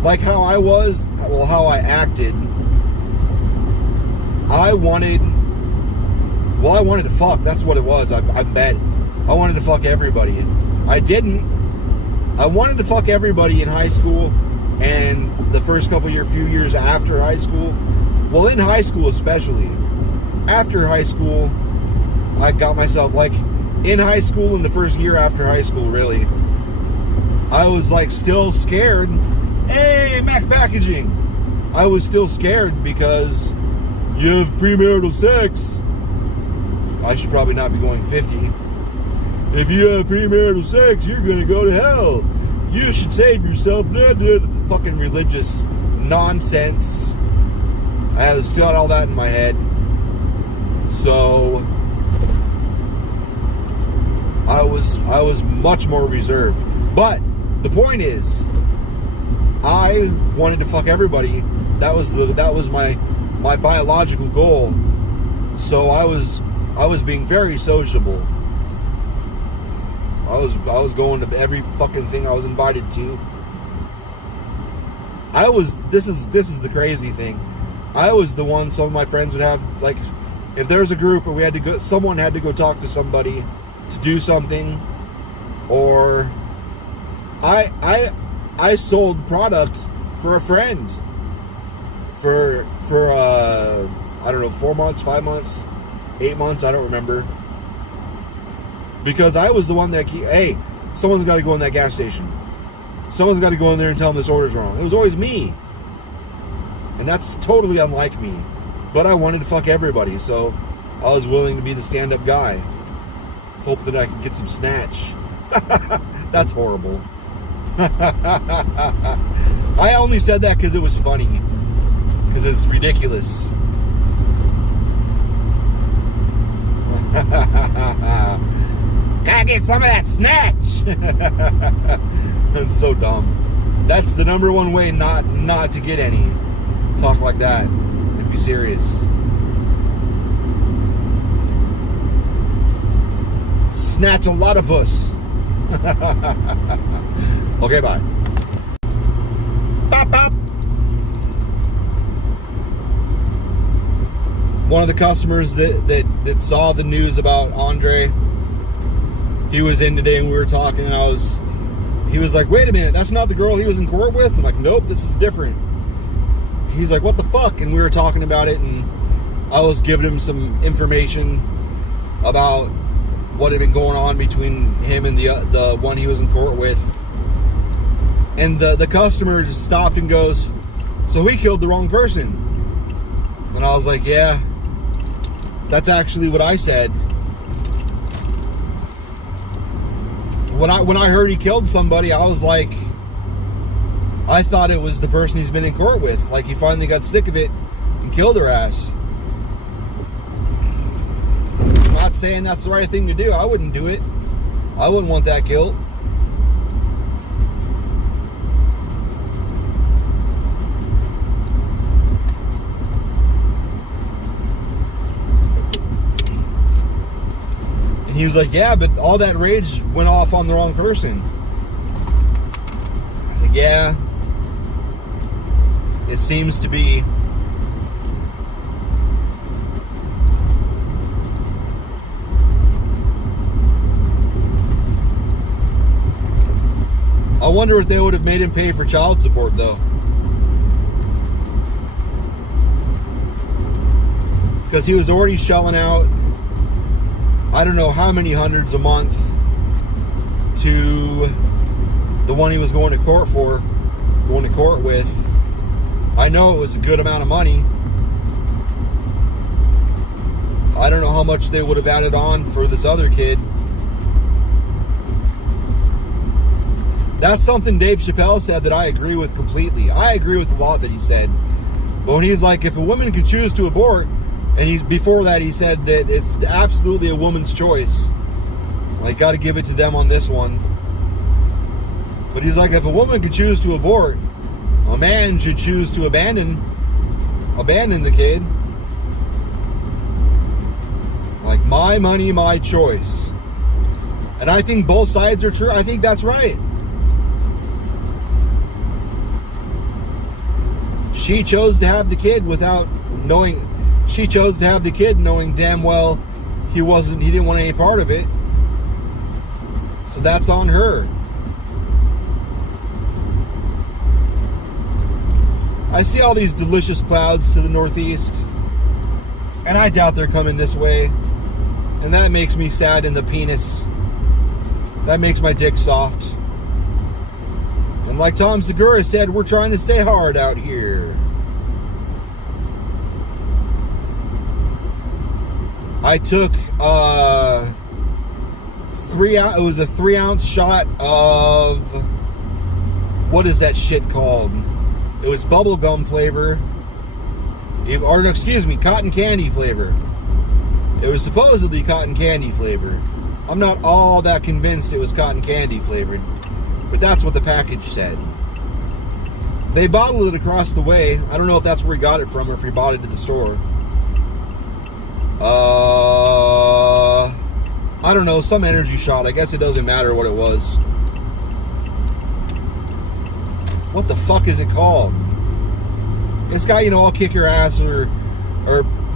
like how I was, well, how I acted. I wanted to fuck. That's what it was. I bet. I wanted to fuck everybody. I didn't. I wanted to fuck everybody in high school and the first few years after high school. Well, in high school especially. After high school, I got myself, like, in high school and the first year after high school, really, I was, like, still scared. Hey, Mac Packaging! I was still scared because you have premarital sex. I should probably not be going 50. If you have premarital sex, you're gonna go to hell. You should save yourself. Fucking religious nonsense. I still had all that in my head. So I was much more reserved. But the point is, I wanted to fuck everybody. That was my biological goal. So I was being very sociable. I was going to every fucking thing I was invited to. This is the crazy thing. I was the one some of my friends would have, like, if there's a group or someone had to go talk to somebody to do something, or I sold product for a friend for I don't know, 4 months, 5 months, 8 months, I don't remember. Because I was the one that, hey, someone's got to go in that gas station. Someone's got to go in there and tell them this order's wrong. It was always me. And that's totally unlike me. But I wanted to fuck everybody, so I was willing to be the stand-up guy. Hope that I could get some snatch. That's horrible. I only said that because it was funny. Because it's ridiculous. Gotta get some of that snatch. That's so dumb. That's the number one way not to get any. Talk like that and be serious. Snatch a lot of puss. Okay, bye. Bop, bop. One of the customers that saw the news about Andre, he was in today and we were talking, and he was like, wait a minute, that's not the girl he was in court with? I'm like, nope, this is different. He's like, what the fuck? And we were talking about it, and I was giving him some information about what had been going on between him and the one he was in court with. And the customer just stopped and goes, so he killed the wrong person. And I was like, yeah, that's actually what I said. When I heard he killed somebody, I was like, I thought it was the person he's been in court with. Like, he finally got sick of it and killed her ass. I'm not saying that's the right thing to do. I wouldn't do it. I wouldn't want that killed. And he was like, yeah, but all that rage went off on the wrong person. I was like, yeah, it seems to be. wonder if they would have made him pay for child support, though. Because he was already shelling out, I don't know how many hundreds a month to the one he was going to court with. I know it was a good amount of money. I don't know how much they would have added on for this other kid. That's something Dave Chappelle said that I agree with completely. I agree with a lot that he said. But when he's like, if a woman could choose to abort, and before that he said that it's absolutely a woman's choice. Like, got to give it to them on this one. But he's like, if a woman could choose to abort, a man should choose to abandon the kid. Like, my money, my choice. And I think both sides are true. I think that's right. She chose to have the kid knowing damn well he didn't want any part of it. So that's on her. I see all these delicious clouds to the northeast, and I doubt they're coming this way. And that makes me sad in the penis. That makes my dick soft. And like Tom Segura said, we're trying to stay hard out here. I took it was a 3-ounce shot of, what is that shit called? It was bubblegum flavor. Cotton candy flavor. It was supposedly cotton candy flavor. I'm not all that convinced it was cotton candy flavored, but that's what the package said. They bottled it across the way. I don't know if that's where he got it from or if he bought it at the store. I don't know, some energy shot. I guess it doesn't matter what it was. What the fuck is it called? It's got, I'll kick your ass or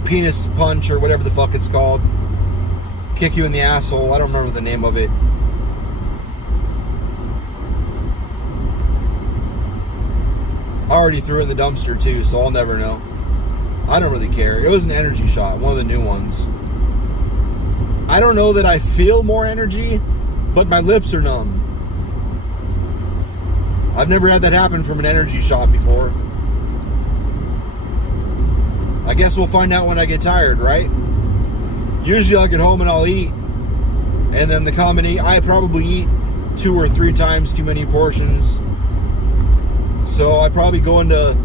penis punch or whatever the fuck it's called. Kick you in the asshole. I don't remember the name of it. I already threw it in the dumpster too, so I'll never know. I don't really care. It was an energy shot, one of the new ones. I don't know that I feel more energy, but my lips are numb. I've never had that happen from an energy shot before. I guess we'll find out when I get tired, right? Usually I'll get home and I'll eat. And then I probably eat 2 or 3 times too many portions. So I probably go into,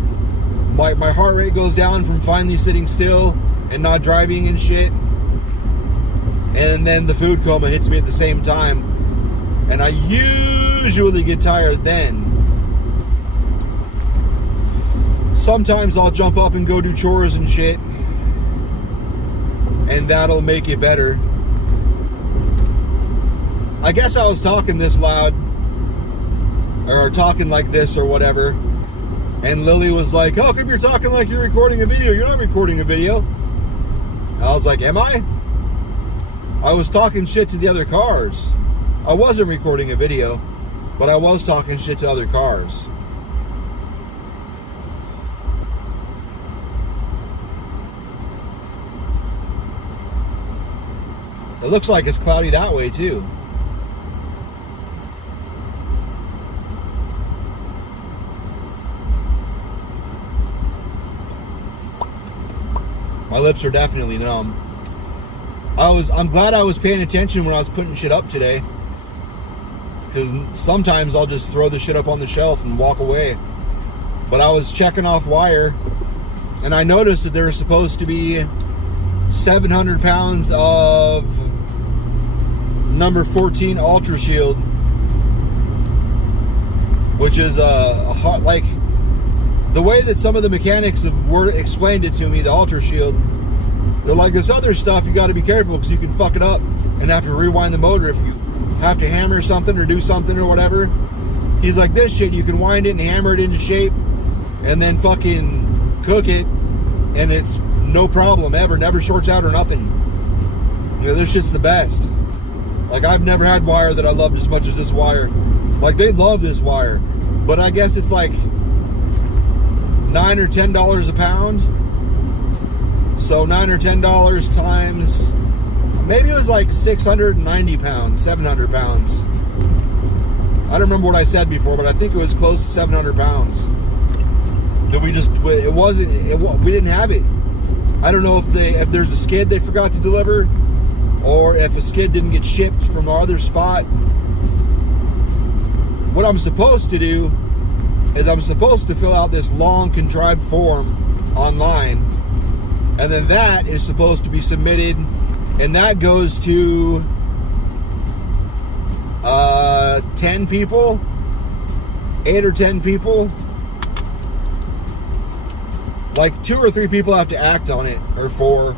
my heart rate goes down from finally sitting still and not driving and shit. And then the food coma hits me at the same time. And I usually get tired then. Sometimes I'll jump up and go do chores and shit. And that'll make it better. I guess I was talking this loud. Or talking like this or whatever. And Lily was like, how come you're talking like you're recording a video? You're not recording a video. And I was like, am I? I was talking shit to the other cars. I wasn't recording a video, but I was talking shit to other cars. It looks like it's cloudy that way too. My lips are definitely numb. I'm glad I was paying attention when I was putting shit up today. Because sometimes I'll just throw the shit up on the shelf and walk away. But I was checking off wire, and I noticed that there was supposed to be 700 pounds of number 14 Ultra Shield, which is a hot, like the way that some of the mechanics have explained it to me, the Ultra Shield. They're like, this other stuff, you got to be careful because you can fuck it up and have to rewind the motor if you have to hammer something or do something or whatever. He's like, this shit, you can wind it and hammer it into shape and then fucking cook it, and it's no problem ever, never shorts out or nothing. This shit's the best. Like, I've never had wire that I loved as much as this wire. Like, they love this wire. But I guess it's like $9 or $10 a pound. So $9 or $10 times, maybe it was like 690 pounds, 700 pounds. I don't remember what I said before, but I think it was close to 700 pounds. That we didn't have it. I don't know if there's a skid they forgot to deliver, or if a skid didn't get shipped from our other spot. What I'm supposed to do is I'm supposed to fill out this long contrived form online, and then that is supposed to be submitted, and that goes to 10 people, 8 or 10 people. Like 2 or 3 people have to act on it, or 4.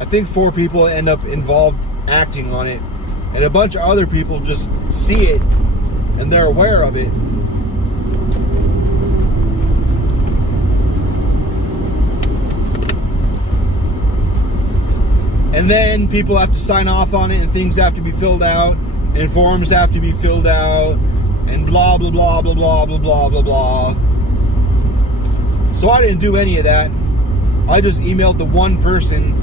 I think 4 people end up involved acting on it, and a bunch of other people just see it and they're aware of it. And then people have to sign off on it, and things have to be filled out, and forms have to be filled out, and blah, blah, blah, blah, blah, blah, blah, blah, blah. So I didn't do any of that. I just emailed the one person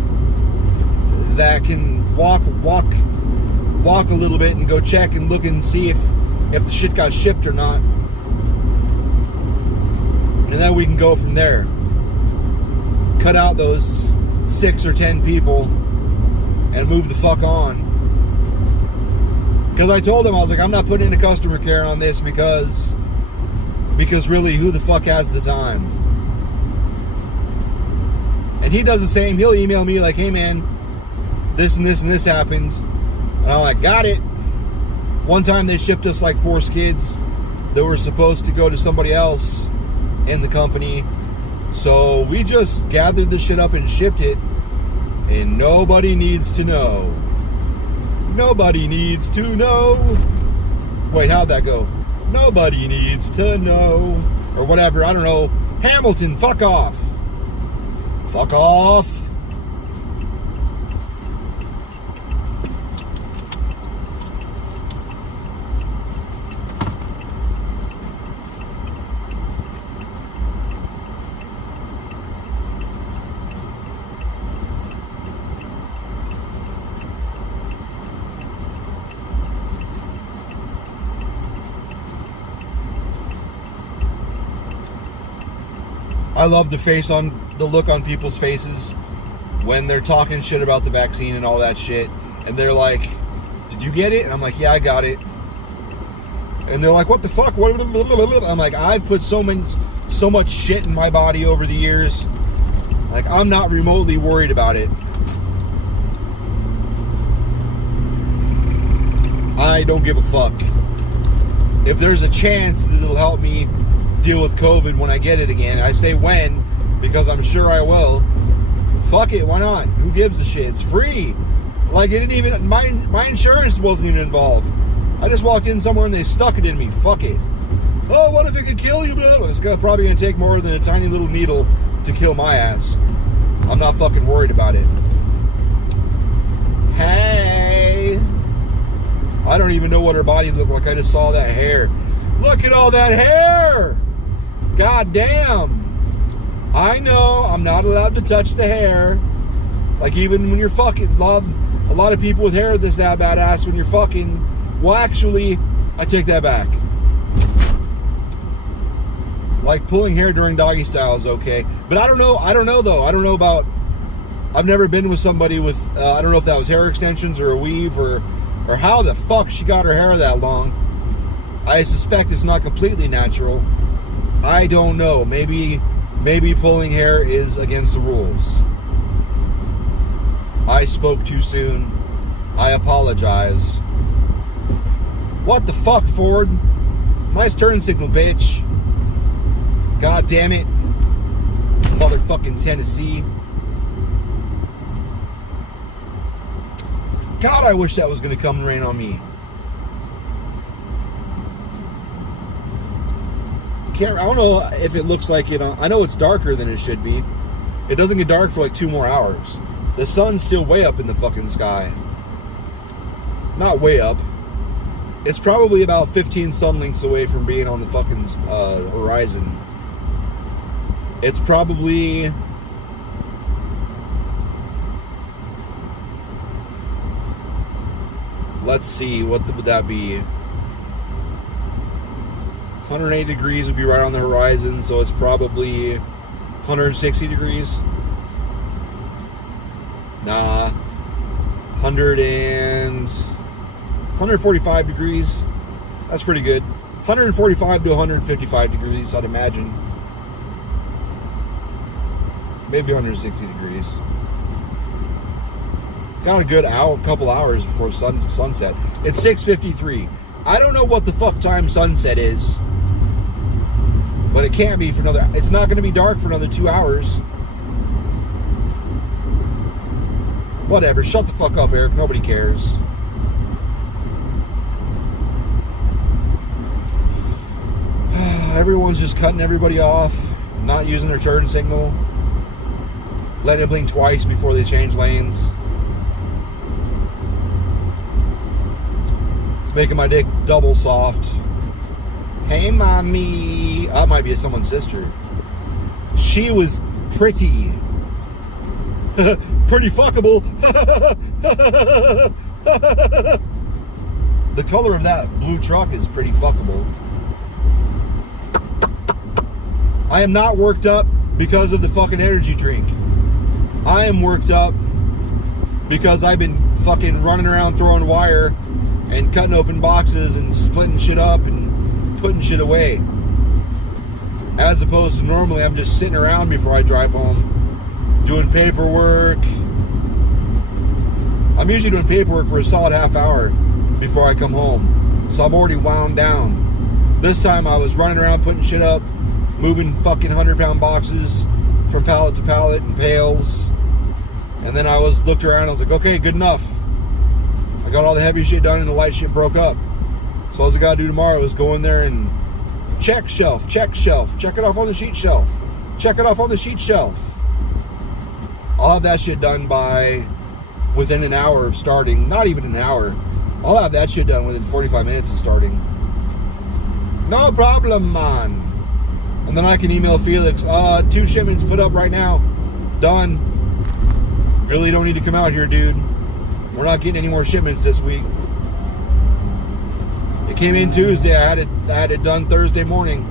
that can walk a little bit and go check and look and see if the shit got shipped or not. And then we can go from there. Cut out those 6 or 10 people and move the fuck on. Because I told him, I was like, I'm not putting into customer care on this because really, who the fuck has the time? And he does the same. He'll email me like, hey man, this and this and this happened. And I'm like, got it. One time they shipped us like 4 skids that were supposed to go to somebody else in the company. So we just gathered the shit up and shipped it. And nobody needs to know. Nobody needs to know. Wait, how'd that go? Nobody needs to know. Or whatever, I don't know. Hamilton, fuck off. Fuck off. I love the look on people's faces when they're talking shit about the vaccine and all that shit, and they're like, did you get it? And I'm like, yeah, I got it. And they're like, what the fuck? I'm like, I've put so much shit in my body over the years. Like, I'm not remotely worried about it. I don't give a fuck. If there's a chance that it'll help me deal with COVID when I get it again, I say when, because I'm sure I will. Fuck it, why not? Who gives a shit? It's free. Like, it didn't even, my insurance wasn't even involved. I just walked in somewhere and they stuck it in me. Fuck it. Oh, what if it could kill you? It's probably going to take more than a tiny little needle to kill my ass. I'm not fucking worried about it. Hey. I don't even know what her body looked like. I just saw that hair. Look at all that hair. God damn. I know I'm not allowed to touch the hair. Like, even when you're fucking, a lot of people with hair that's that badass when you're fucking. Well, actually, I take that back. Like, pulling hair during doggy style is okay. But I don't know though. I don't know about, I've never been with somebody with, I don't know if that was hair extensions or a weave or how the fuck she got her hair that long. I suspect it's not completely natural. I don't know. Maybe pulling hair is against the rules. I spoke too soon. I apologize. What the fuck, Ford? Nice turn signal, bitch. God damn it. Motherfucking Tennessee. God, I wish that was going to come and rain on me. I don't know if it looks like it. I know it's darker than it should be. It doesn't get dark for like 2 more hours. The sun's still way up in the fucking sky. Not way up. It's probably about 15 sun links away from being on the fucking horizon. It's probably... Let's see, what would that be? 180 degrees would be right on the horizon, so it's probably 160 degrees. Nah. 145 degrees. That's pretty good. 145 to 155 degrees, I'd imagine. Maybe 160 degrees. Got a good couple hours before sunset. It's 6:53. I don't know what the fuck time sunset is, but it can't be for another... It's not going to be dark for another 2 hours. Whatever. Shut the fuck up, Eric. Nobody cares. Everyone's just cutting everybody off, not using their turn signal, letting it blink twice before they change lanes. It's making my dick double soft. Hey, mommy. That might be someone's sister. She was pretty. Pretty fuckable. The color of that blue truck is pretty fuckable. I am not worked up because of the fucking energy drink. I am worked up because I've been fucking running around throwing wire and cutting open boxes and splitting shit up and putting shit away. As opposed to normally I'm just sitting around before I drive home doing paperwork. I'm usually doing paperwork for a solid half hour before I come home. So I'm already wound down. This time I was running around putting shit up, moving fucking 100-pound boxes from pallet to pallet and pails. And then I looked around and I was like, okay, good enough. I got all the heavy shit done and the light shit broke up. So all I gotta do tomorrow is go in there and check shelf, check it off on the sheet shelf, check it off on the sheet shelf. I'll have that shit done by within an hour of starting. Not even an hour. I'll have that shit done within 45 minutes of starting. No problem, man. And then I can email Felix, 2 shipments put up right now. Done. Really don't need to come out here, dude. We're not getting any more shipments this week. It came in Tuesday. I had it done Thursday morning.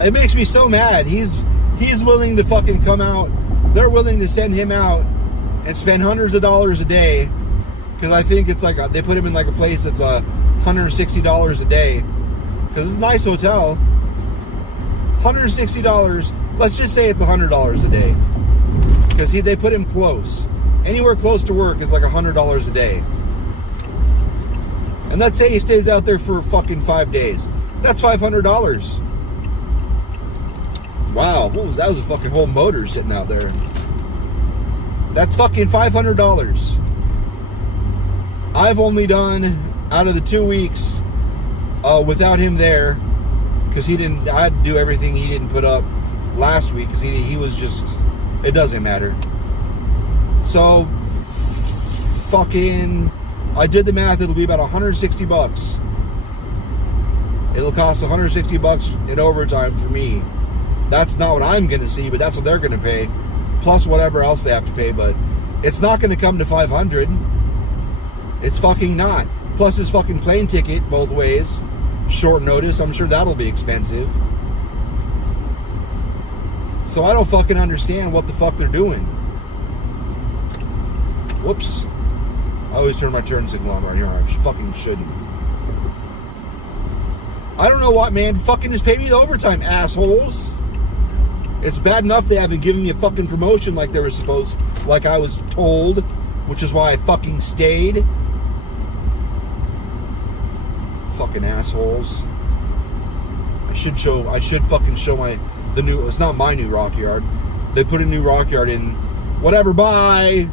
It makes me so mad. He's willing to fucking come out. They're willing to send him out and spend hundreds of dollars a day, because I think it's like they put him in like a place that's $160 a day, because it's a nice hotel. $160. Let's just say it's $100 a day, because they put him close. Anywhere close to work is like $100 a day. And let's say he stays out there for fucking 5 days. That's $500. Wow, that was a fucking whole motor sitting out there. That's fucking $500. I've only done, out of the 2 weeks, without him there, because I had to do everything he didn't put up last week, because he was just, it doesn't matter. So, fucking, I did the math, it'll be about $160. It'll cost $160 in overtime for me. That's not what I'm going to see, but that's what they're going to pay, plus whatever else they have to pay. But it's not going to come to $500. It's fucking not. Plus his fucking plane ticket both ways, short notice. I'm sure that'll be expensive. So I don't fucking understand what the fuck they're doing. Whoops. I always turn my turn signal on right here. I fucking shouldn't. I don't know what, man. Fucking just pay me the overtime, assholes. It's bad enough they haven't given me a fucking promotion like they were supposed, like I was told, which is why I fucking stayed. Fucking assholes. I should fucking show the new, it's not my new rock yard. They put a new rock yard in. Whatever, bye.